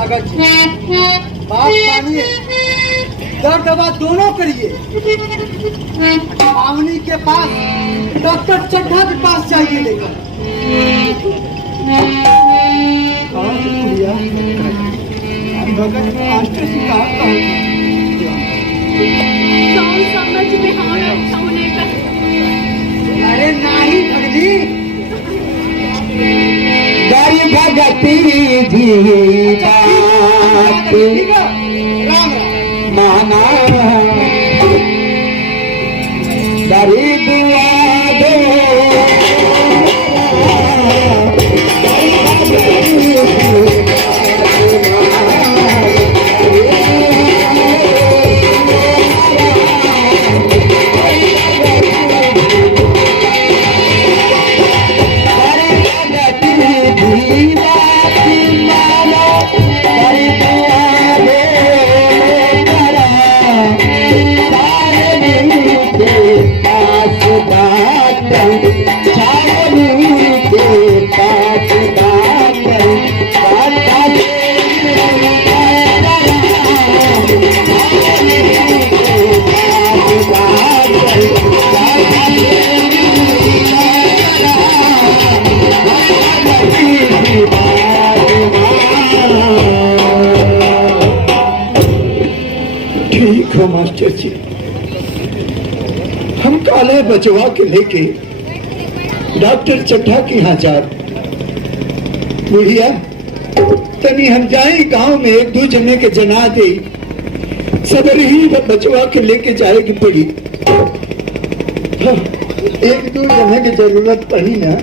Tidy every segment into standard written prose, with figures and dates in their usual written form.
कागज बात मानिए, दर दवा दोनों करिए। पावनी के पास डॉक्टर चड्ढा के पास जाइए लेकर। मास्टर से कहा समझ में होने का। अरे नहीं भगनी, भगती जी बात माना दरी दुआ दे ठीक हो मास्टर जी, हम काले बचवा के लेके डॉक्टर चड्ढा के यहाँ जा। बुढ़िया तनी हम जाए गांव में एक दो जने के जना दे, सदर ही बचवा के लेके जाएगी पड़ी। हाँ, एक दो जने की जरूरत पड़ी ना।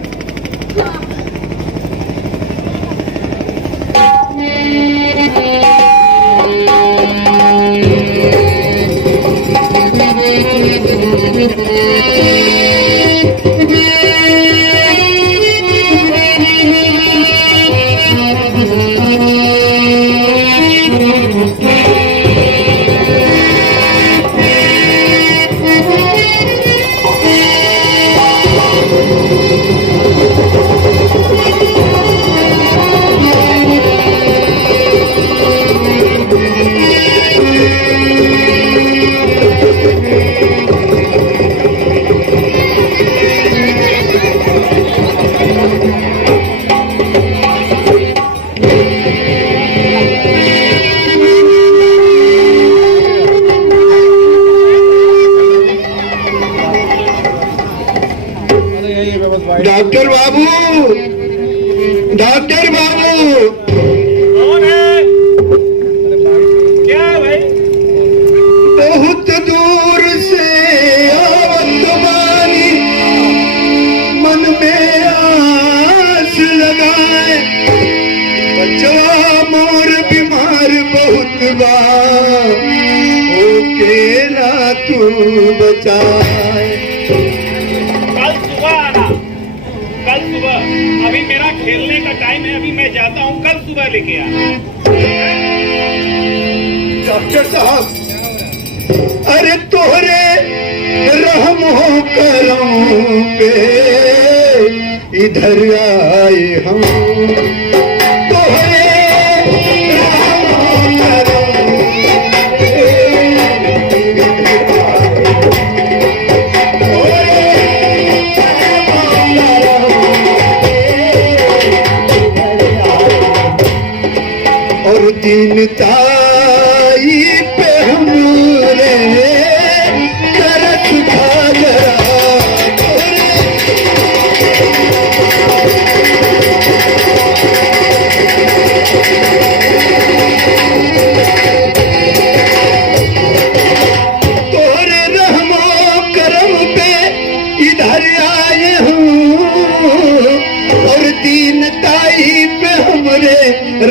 डॉक्टर बाबू, डॉक्टर बाबू, कौन है? क्या है भाई? बहुत दूर से आवत बानी, मन में आस लगाए, बचवा मोर बीमार बहुत बा, ओके ना तू बचाए। कल सुबह, अभी मेरा खेलने का टाइम है, अभी मैं जाता हूँ, कल सुबह लेके आ। डॉक्टर साहब, अरे तोहरे रहम हो करम पे इधर आए हम, तोहरे रहम हो करम और दीनताई पे हमरे करत खाजरा। तोरे रहमो करम पे इधर आए हूँ और दीनताई पे हमरे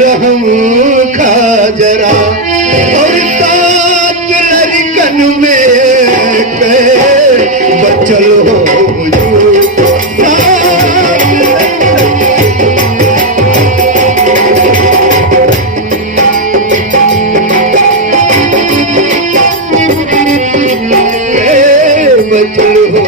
रहम खाजरा। और सात लड़कन में बचल हो बचल हो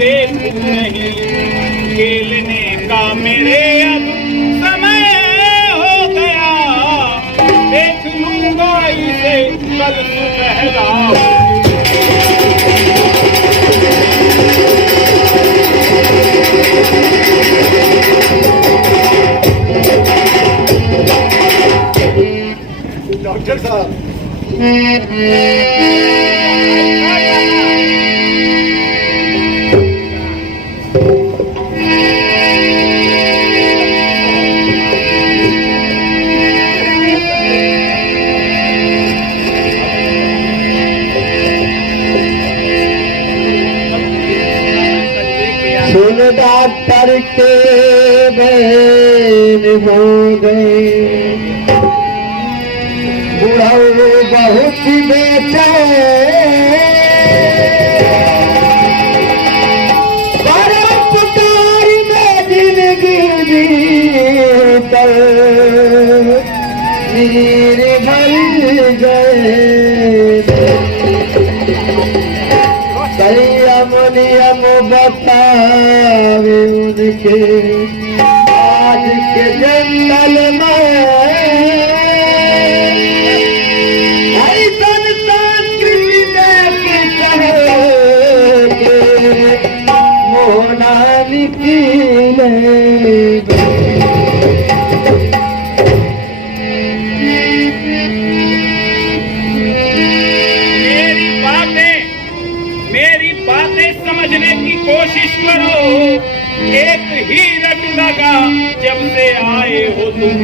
देखूं नहीं, खेलने का मेरे अब समय हो गया, देख लूंगा इसे कल सुनहरा। डॉक्टर साहब, सुन डॉक्टर के बैन हो गए, बुढ़ऊ बहुत बेचैन, परोपकार में जिंदगी जीतर नीर भर गए। संयम नियम बतावे उनके आज के जंगल में, ऐसन संस्कृति देख कहे के मोहना निकले। मेरी बातें समझने की कोशिश करो, एक ही रट लगा जब से आए हो तुम।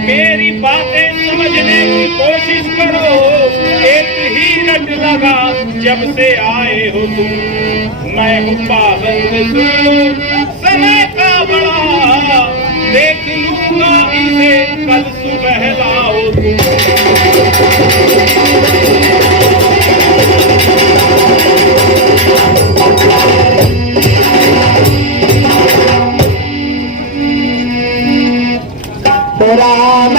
मेरी बातें समझने की कोशिश करो, एक ही रट लगा जब से आए हो तुम। मैं हूँ पाबंद समय का बड़ा, देख लूंगा इसे कल सुबह लाओ तुम। राम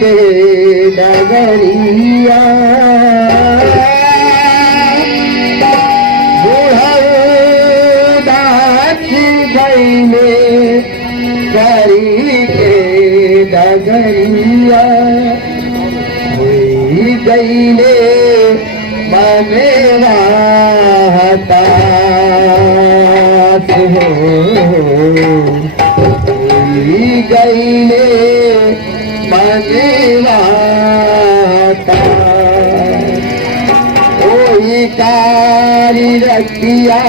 के डगरिया बुढ़ाची गईले गरी के डगरिया हुई गईले ममेरा हताश हुई गईले मनेवाता कोई कारी रखिया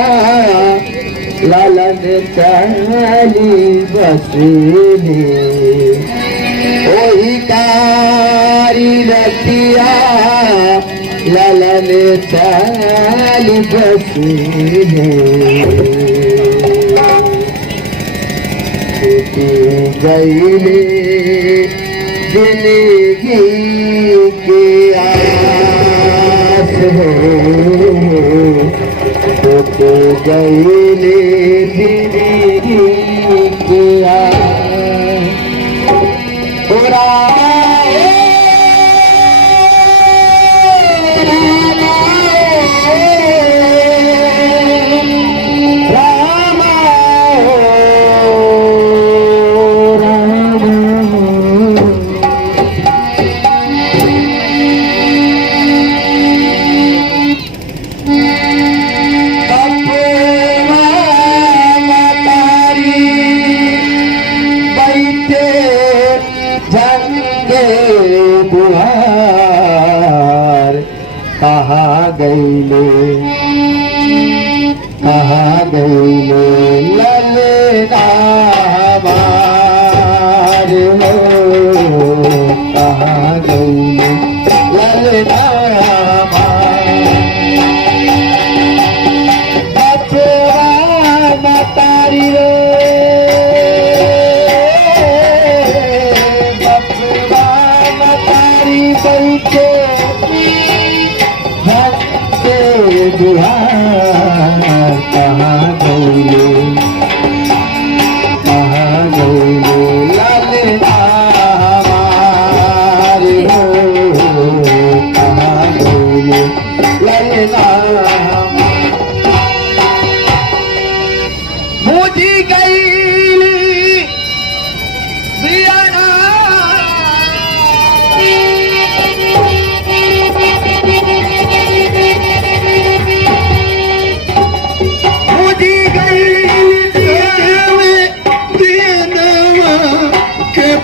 ललन चली बसने, कोई कारी रखिया ललन चली बसने। गईले जिंदगी के आस हो, तो गईले जिंदगी के आस। गईले कहाँ गईले ललनावा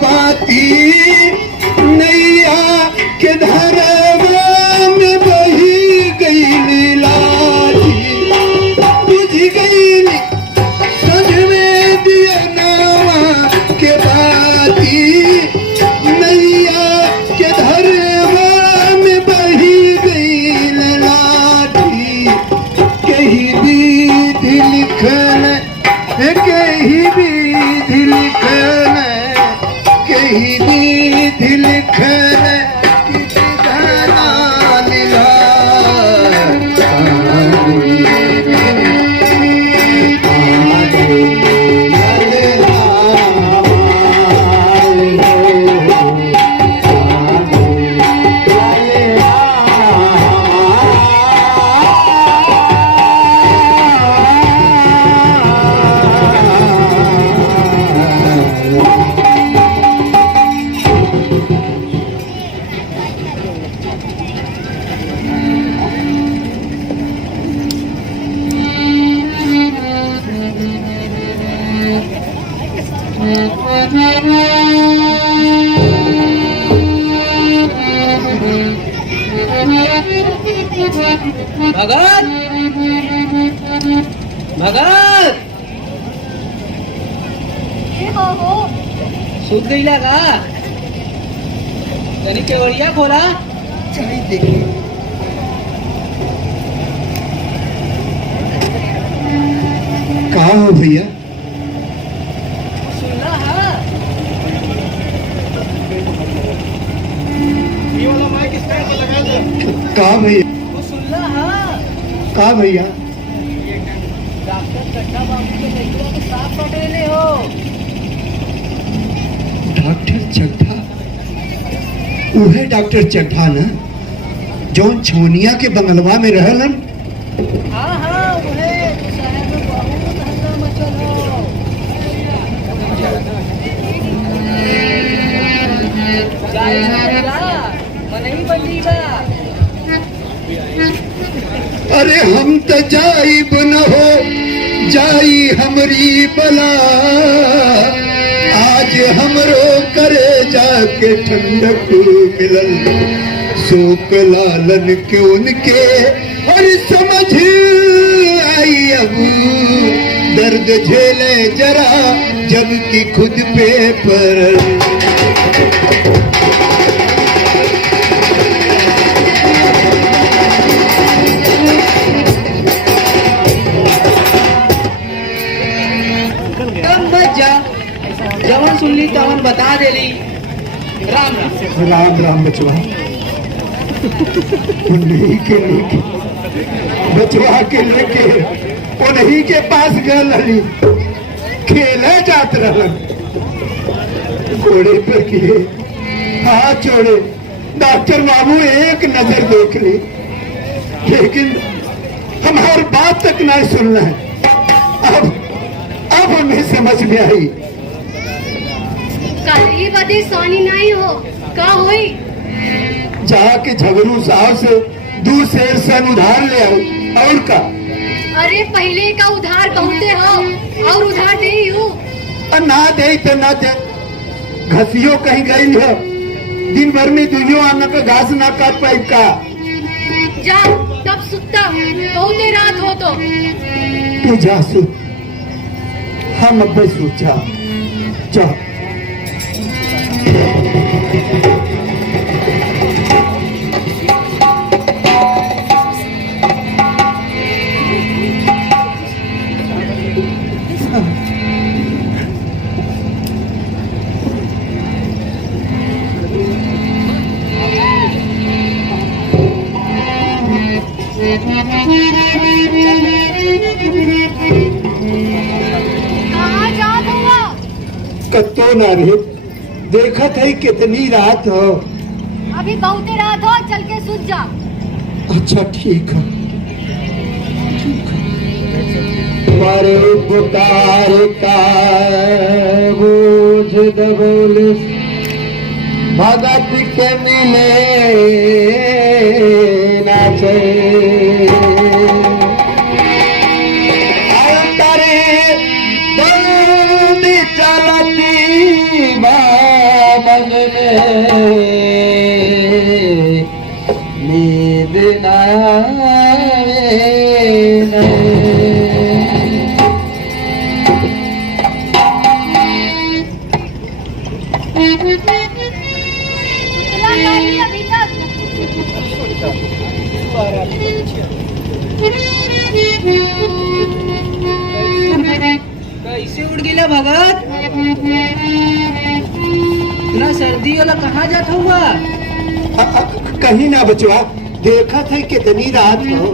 बाती नैया के धरवा में बही गई लाठी बुझ गई सजवे दिया नावा के बाती नैया के धरवा में बही गई लाठी कहीं भी लिखन कहीं भी लिखन कहीं भी लिखन भगत भगत हो सूत गईला का तनी केवड़िया खोला चाय देखिए कहाँ हो भैया सुनला हा कहाँ भैया वो सुनला हा कहाँ भैया डॉक्टर चड्ढा बाबू के लइकवा के साथ पकड़ले हो डॉक्टर चड्ढा उहे डॉक्टर चड्ढा ना जौन छोनिया के बंगलवा में रहलन हाँ हाँ उहे शहर में बहुत हल्ला मचल हो जाए जा मनई बंदी बा अरे हम तो जाइब न हो जाई हमरी बला आज हमरो करे जाके ठंडक मिलल शोक लालन के उनके और समझ आई अब दर्द झेले जरा जग की खुद पे पर जवन सुनली तवन बता देली राम राम राम राम बचवा उन्हीं के लेके बचवा के लेके उन्हीं के पास गल रही खेले जात रहन घोड़े पर किए हाथ जोड़े डॉक्टर बाबू एक नजर देख ली लेकिन हमारी बात तक नहीं सुनना है अब उन्हें समझ में आई कल बदे सोनी नहीं हो का हुई जाके झगड़ू साहब से 2 शेर सन उधार ले आओ और का अरे पहले का उधार बहुते हो और उधार दे हूँ ना दे तो ना दे घसियो कहीं गई हो दिन भर में दुनिया आना का घास ना काट पाई का जा तब सुता बहुते रात हो तो तू जा सु हम अब सोचा जा कहाँ जा दूंगा कत्तो ना रे देखत है कितनी रात हो अभी बहुते रात हो चल के सूत जा अच्छा ठीक है तुम्हारे पुकार का बोझ दबोल भगत के मिले ना चले अंतरे बंदी चलती बा नींद न अभी तक कैसे उड़ गिला भगत? इतना सर्दी वाला कहाँ जाता हुआ? कहीं ना बचवा, देखा था कितनी रात हो।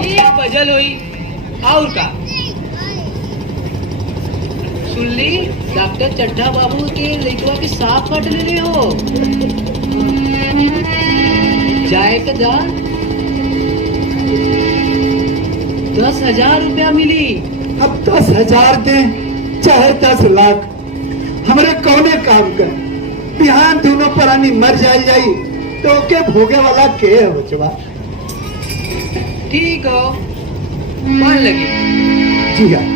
एक बजल हुई और का सुन ली, डॉक्टर चड्ढा बाबू के लड़कवा के सांप काट ले हो। जाए का जा 10,000 रुपया मिली। अब 10,000 दे चाहे 10 लाख, हमरे कौने काम कर। बिहान दोनों प्राणी मर जाई तो के भोगे वाला के है बचवा। ठीक हो, मान लगी। जी हाँ।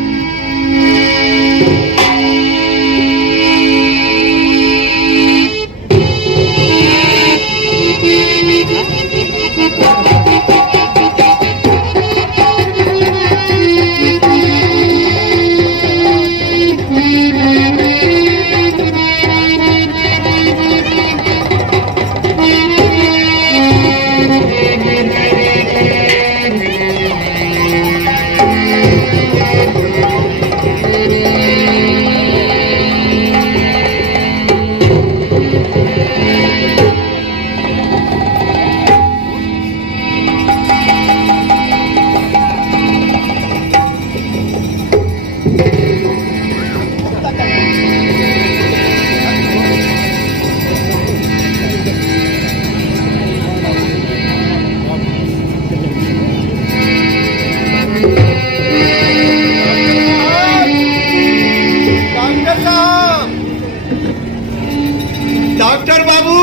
डॉक्टर बाबू,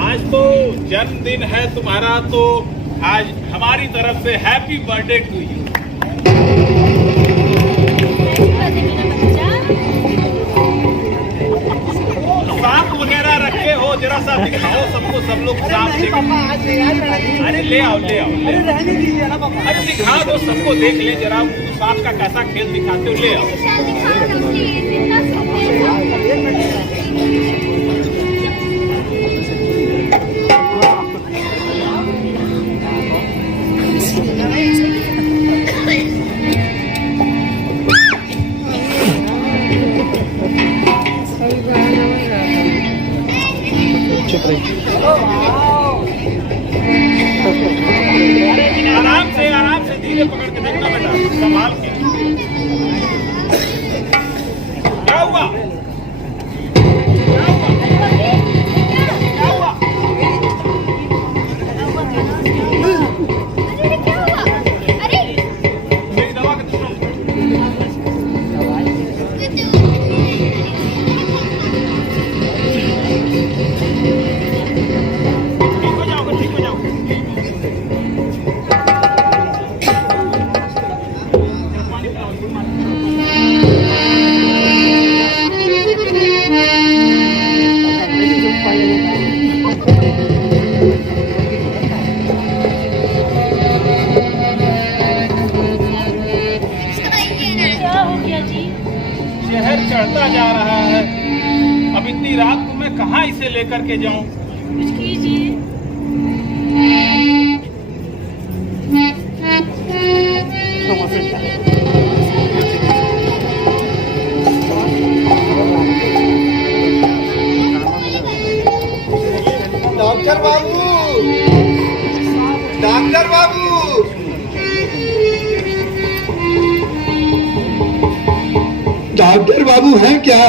आज तो जन्मदिन है तुम्हारा, तो आज हमारी तरफ से हैप्पी बर्थडे टू यू। सांप वगैरह रखे हो, जरा सा दिखाओ सबको, सब लोग सांप देखें। अरे ले आओ ले आओ ले आओ। अरे दिखा दो सबको, देख ले जरा सांप का कैसा खेल दिखाते हो, ले आओ। आराम से धीरे पकड़ के देखना बेटा, संभाल के। क्या हुआ? मेरी दवा के ठीक हो जाओ। शहर चढ़ता जा रहा है, अब इतनी रात को मैं कहाँ इसे लेकर के जाऊं? कुछ कीजिए। डॉक्टर बाबू, डॉक्टर बाबू, डॉक्टर बाबू हैं क्या?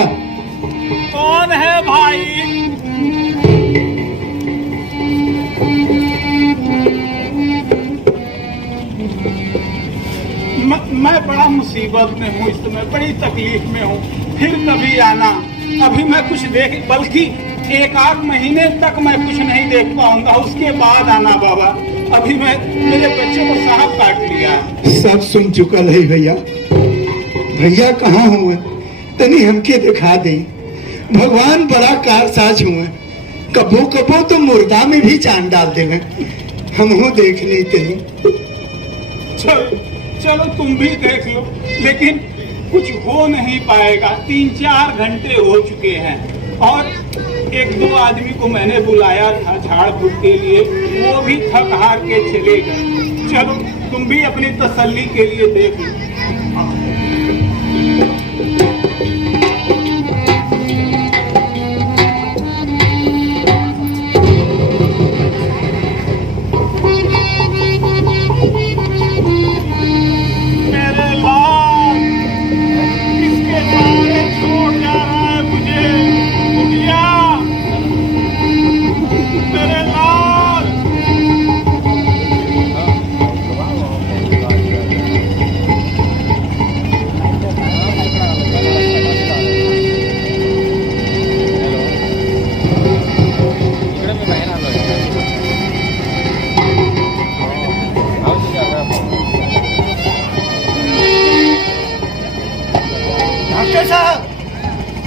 कौन है भाई? मैं बड़ा मुसीबत में हूँ, इस समय बड़ी तकलीफ में हूँ, फिर कभी आना। अभी मैं कुछ देख, बल्कि 1 आध महीने तक मैं कुछ नहीं देख पाऊंगा, उसके बाद आना बाबा। अभी मैं मेरे बच्चे को सांप काट लिया। सब सुन चुकल है भैया। भैया कहाँ हुए तनी हमके दिखा दे। भगवान बड़ा कारसाज हुए, कबो कबो तो मुर्दा में भी जान डाल देवे। हम हो देख नहीं तनी। चलो चलो तुम भी देख लो, लेकिन कुछ हो नहीं पाएगा। 3-4 घंटे हो चुके हैं और 1-2 आदमी को मैंने बुलाया था झाड़ फूक के लिए, वो भी थक हार के चले गए। चलो तुम भी अपनी तसल्ली के लिए देख लो।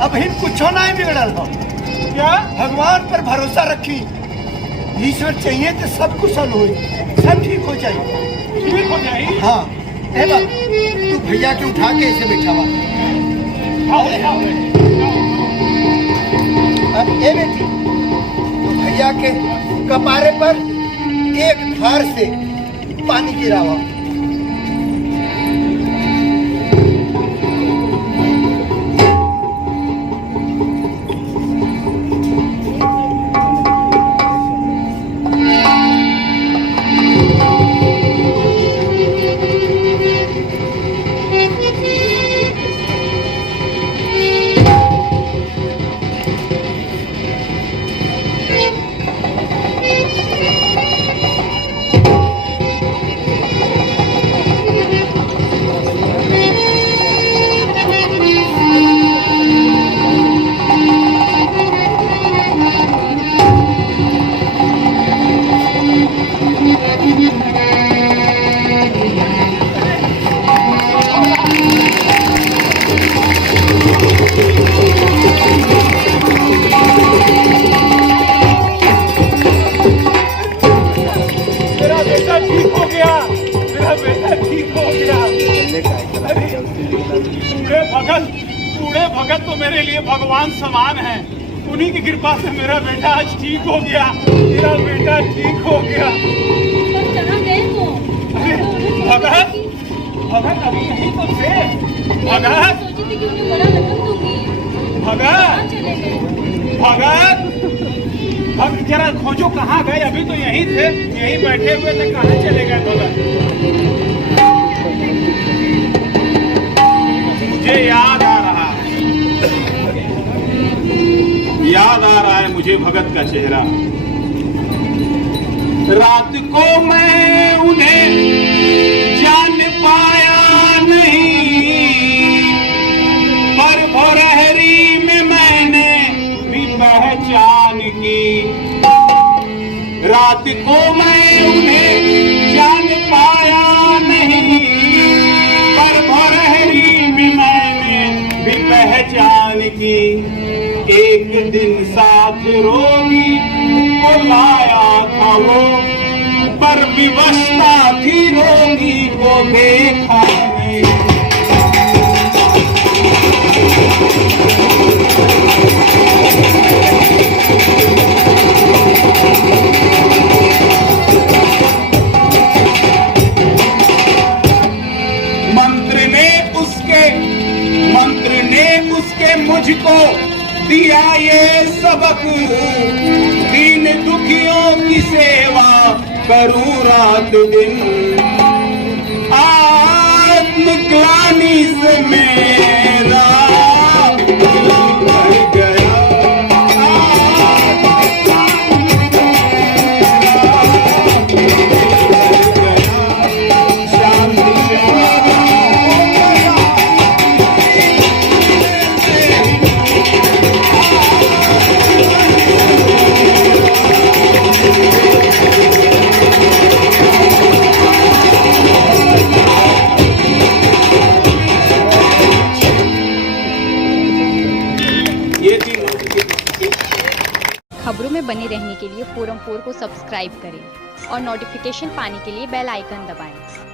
अब हिम कुछ नहीं बिगड़ल हो। क्या? भगवान पर भरोसा रखी, ईश्वर चाहिए तो सब कुशल हो, सब ठीक हो जाए। ठीक हो जाए? हाँ। ए बात, तू भैया के उठा के ऐसे बैठा हुआ। ए बेटी, तो भैया के कपारे पर एक धार से पानी गिरावा। बूढ़े भगत तो मेरे लिए भगवान समान है। उन्हीं की कृपा से मेरा बेटा आज ठीक हो गया। मेरा बेटा ठीक हो गया। भगत भगत अभी यहीं तो थे। भगत भगत भगत भगत जरा खोजो कहाँ गए। अभी तो यहीं थे, यहीं बैठे हुए थे, कहाँ चले गए भगत? मुझे याद आ रहा है मुझे भगत का चेहरा। रात को मैं उन्हें जान पाया नहीं, पर भोरहरी में मैंने भी पहचान की। रात को मैं उन्हें जान पाया नहीं, पर भोरहरी में मैंने भी पहचान की। एक दिन साथ रोगी को लाया था वो, पर विवशता थी रोगी को देखा नहीं। मंत्र ने उसके मुझको दिया ये सबक, दीन दुखियों की सेवा करूं रात दिन। आत्मग्लानि से मेरा दिल भर गया। खबरों में बने रहने के लिए फोरम 4 को सब्सक्राइब करें और नोटिफिकेशन पाने के लिए बेल आइकन दबाएं।